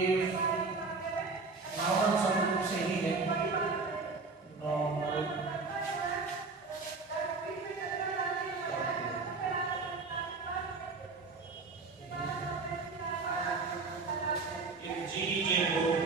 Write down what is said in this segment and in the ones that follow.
if normal सब से ही है normal if G is a group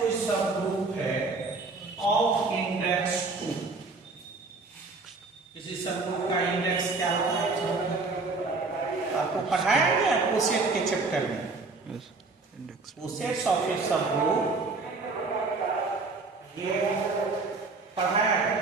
कोई सब ग्रुप है ऑफ इंडेक्स 2 किसी सब ग्रुप का इंडेक्स क्या होता है आपको पढ़ाया गया कोसेट के चैप्टर में कोसेट्स ऑफ ए सब ग्रुप ये पढ़ाया है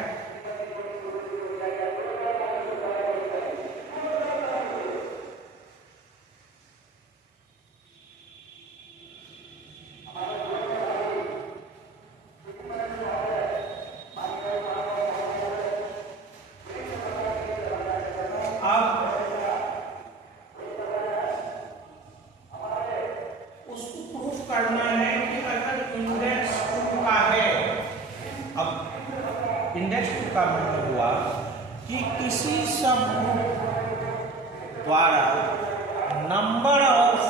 करना है कि अगर इंडेक्स 2 का है, अब इंडेक्स 2 का मतलब हुआ कि किसी सब द्वारा नंबर ऑफ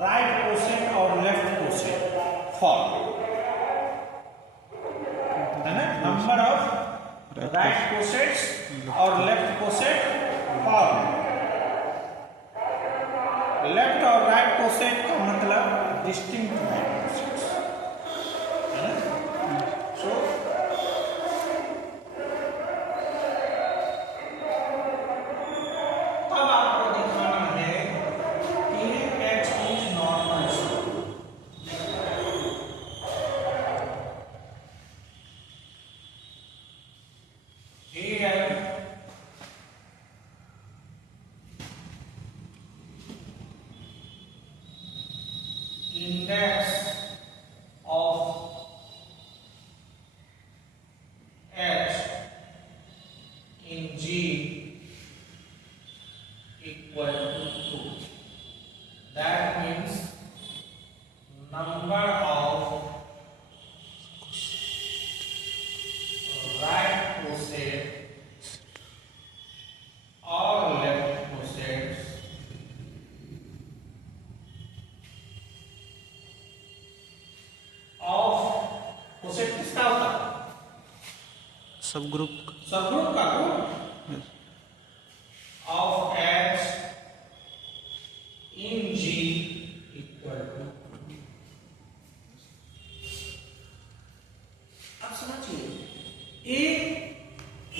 राइट कोसेट और लेफ्ट कोसेट फॉर है ना, नंबर ऑफ राइट कोसेट्स और लेफ्ट कोसेट फॉर लेफ्ट और राइट कोसेट का मतलब डिस्टिंक्ट राइट कोसेट्स है ना। सो अब आपको दिखाना है कि H is normal index of H in G equal to 2. That means number of right coset or left cosets coset किसका होता है सब ग्रुप का group of H in G equal to. अब समझिए ए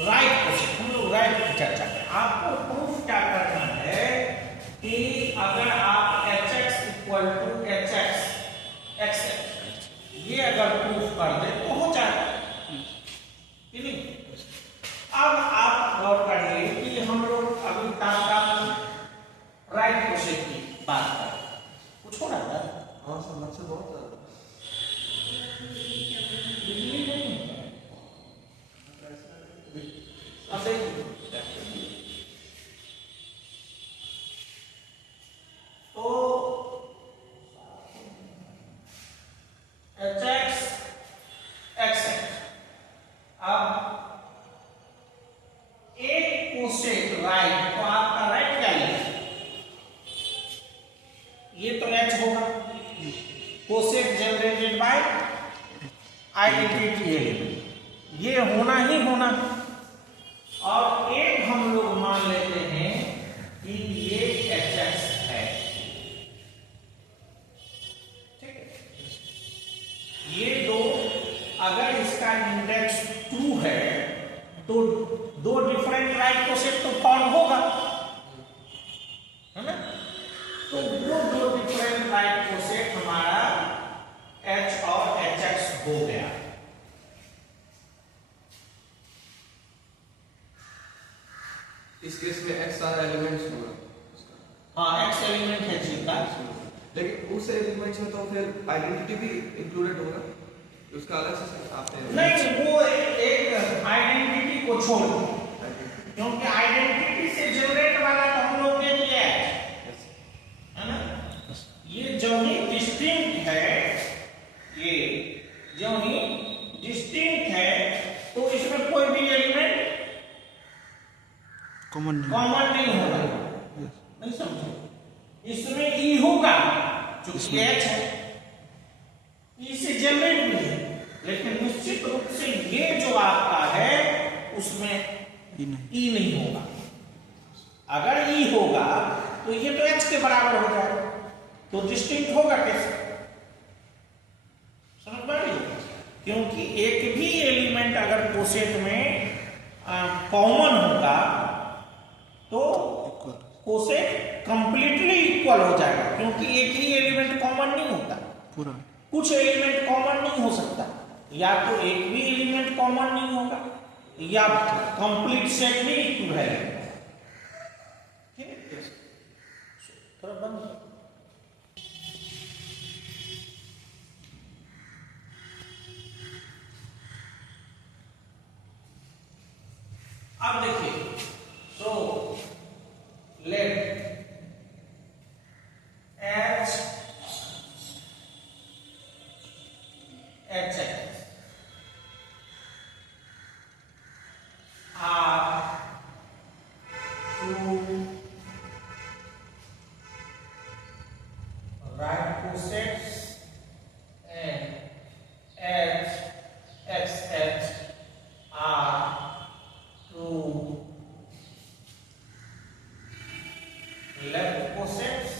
राइट कोसेट, हम लोग right की चर्चा करें। आपको प्रूफ क्या करना है कि अगर आप Hx equal to Hx xx ये अगर प्रूफ कर दे तो हो जाएगा, नहीं? बाय आइडेंटिटी एलिमेंट, ये होना ही होना। और एक हम लोग मान लेते हैं कि ये HX है, ठीक है। ये दो, अगर इसका इंडेक्स 2 है तो दो डिफरेंट राइट कोसेट तो फॉर्म होगा, है ना। तो वो दो डिफरेंट राइट कोसेट हमारा H और HX हो गया। इस केस में X सारा एलिमेंट्स होगा, हाँ X एलिमेंट है जी का, लेकिन उस एलिमेंट्स में तो फिर आइडेंटिटी भी इंक्लूडेड होगा, उसका अलग से आपने नहीं, वो एक आइडेंटिटी को छोड़, क्योंकि आइडेंटिटी से जनरेट वाला तो हम लोग ने लिया है ना। ये जो ही डिस्टिंक्ट है, ये जो ही डिस्टिंक्ट है, तो इसमें कोई भी एलिमेंट कॉमन नहीं होगा, नहीं समझो। इसमें ई होगा क्योंकि एच है, ई से जनरेट भी है, लेकिन निश्चित रूप से ये जो आपका है उसमें ई नहीं होगा। अगर ई होगा तो ये तो एच के बराबर हो जाएगा, तो डिस्टिंक्ट होगा कैसे, समझ पा रही? क्योंकि एक भी एलिमेंट अगर कोसेट में कॉमन होगा तो कोसेट कंप्लीटली इक्वल हो जाएगा, क्योंकि एक ही एलिमेंट कॉमन नहीं होता, पूरा कुछ एलिमेंट कॉमन नहीं हो सकता, या तो एक भी एलिमेंट कॉमन नहीं होगा या कंप्लीट सेट ही इक्वल है, ठीक है। थोड़ा बंद। अब देखिए, तो late H are two right cosets and HX are two left cosets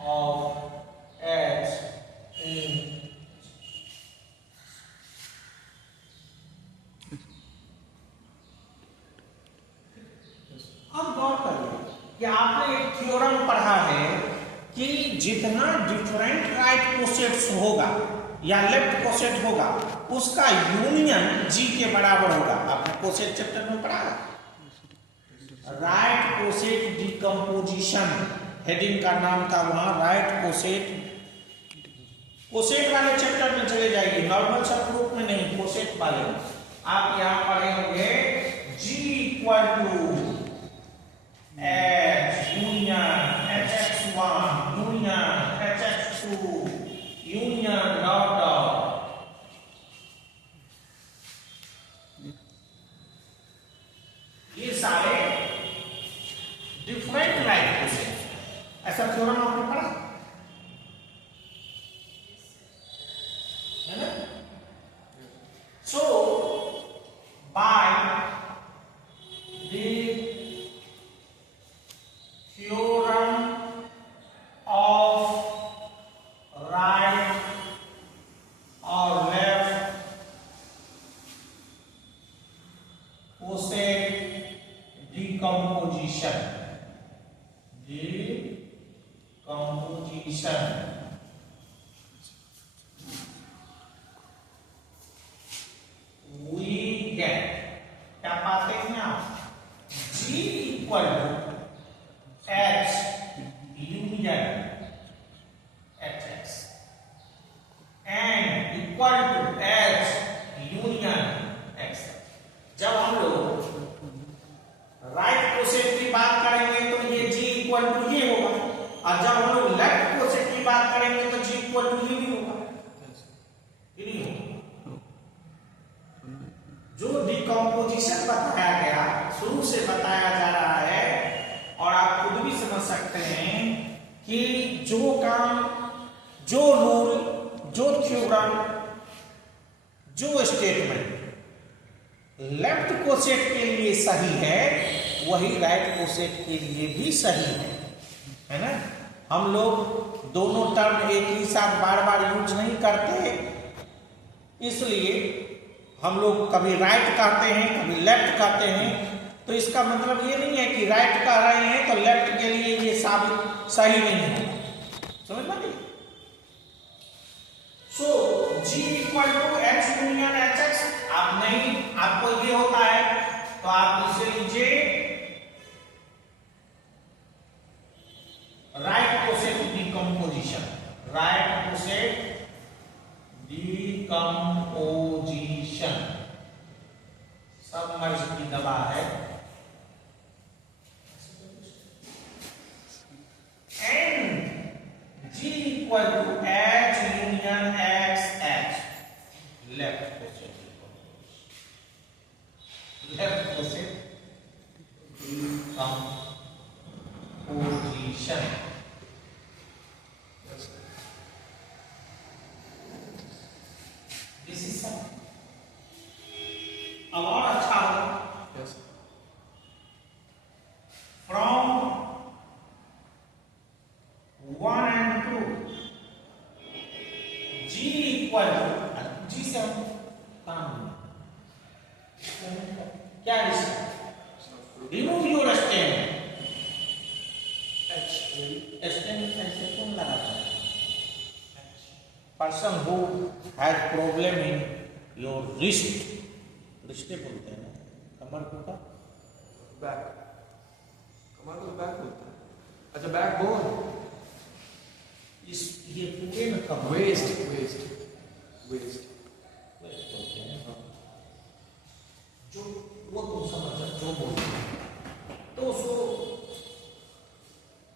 of H in अब गौर करिए कि आपने एक थ्योरम पढ़ा है कि जितना डिफरेंट राइट कोसेट्स होगा या लेफ्ट कोसेट होगा उसका यूनियन G के बराबर होगा। आपने कोसेट चैप्टर में पढ़ा, राइट कोसेट डिकम्पोजिशन हेडिंग का नाम था वहां, राइट कोसेट। कोसेट वाले चैप्टर में चले जाइए, नॉर्मल सब ग्रुप में नहीं, कोसेट वाले आप यहां पढ़े होंगे G equal to H union HX1 union HX2 union dot dot. ये सारे डिफरेंट राइट कोसेट, ऐसा थ्योरम आपने पढ़ा है ना। So by the theorem of right or left coset decomposition we get, क्या पाते हैं आप, G equal to H union HX and equal to H union X। जब हम लोग राइट कोसेट की बात करेंगे तो ये G इक्वल टू ये होगा, और जब हम लोग लेफ्ट कोसेट की बात करेंगे तो G इक्वल टू ये भी होगा, ये नहीं होगा। जो डिकम्पोजिशन बताया गया, शुरू से बताया जा रहा है और आप खुद भी समझ सकते कोसेट के लिए सही है वही राइट कोसेट के लिए भी सही है ना। हम लोग दोनों टर्म एक ही साथ बार बार यूज नहीं करते, इसलिए हम लोग कभी राइट कहते हैं कभी लेफ्ट कहते हैं। तो इसका मतलब ये नहीं है कि राइट कह रहे हैं तो लेफ्ट के लिए ये साबित सही नहीं है, समझ में नहीं। So G equal to H union HX, आप नहीं, आपको ये होता है तो आप इसे लीजिए right coset decomposition, right coset decomposition सब मर्ज की दवा है। And G equal to H union XX, left coset decomposition. This is सब। अब और अच्छा हो, from 1 and 2 G equal to G से हम काम क्या रिश्ता, रिमूव योर स्टेम, स्टेम ऐसे कौन लगाता है, person who has problem in your wrist, रिश्ते बोलते हैं ना कमर को का बैक, कमर को बैक बोलते हैं। अच्छा बैक बोन, इस ये पूरे में कमर, वेस्ट वेस्ट वेस्ट बोलते हैं जो वो तुम समझ जो बोलते हैं। तो उसको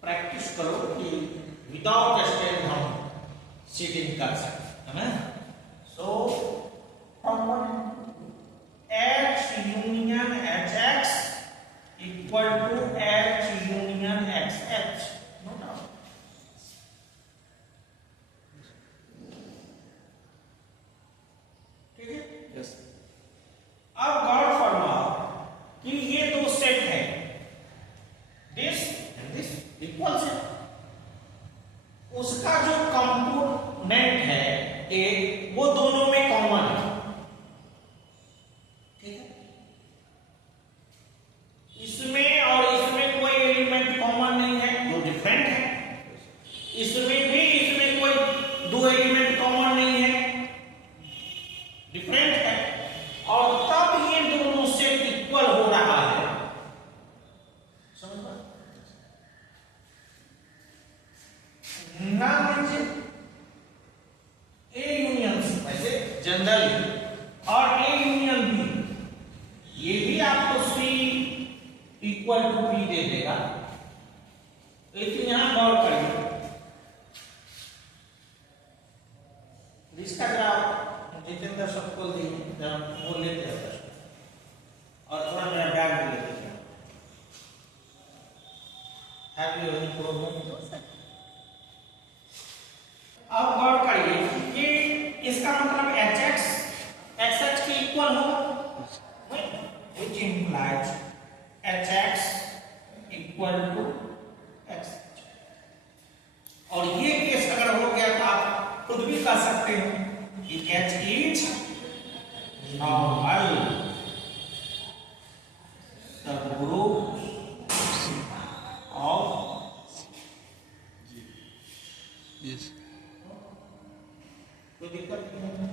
प्रैक्टिस करो कि विदाउट स्टेम हम सीटिंग कर सकते है ना। So H union HX equal to H union XX, no doubt. ठीक है, यस। अब गौर फरमाओ कि ये दो सेट है, this and this equal set, उसका जो कंपोनेंट है एक वो दोनों में कॉमन है, ठीक है। इसमें और इसमें कोई एलिमेंट कॉमन नहीं है, जो डिफरेंट है। इसमें भी इसमें कोई दो एलिमेंट कॉमन नहीं है, डिफरेंट है, और तब ये दोनों सेट इक्वल हो रहा है, समझ पा ना। ए यूनियन वैसे जनरली और ए यूनियन बी, ये भी आपको सी इक्वल टू बी दे देगा, लेकिन यहां गौर करिए इसका ग्राफ जितेंद्र सबको दिए वो लेते हैं और थोड़ा मेरा बैग भी लेते हैं। Have you any problem? अब गौर करिए कि इसका मतलब HX XX के इक्वल होगा, which implies HX equal to XX। और ये केस अगर हो गया तो आप खुद भी कह सकते हैं कि H is normal subgroup of Yes. कोई दिक्कत नहीं है।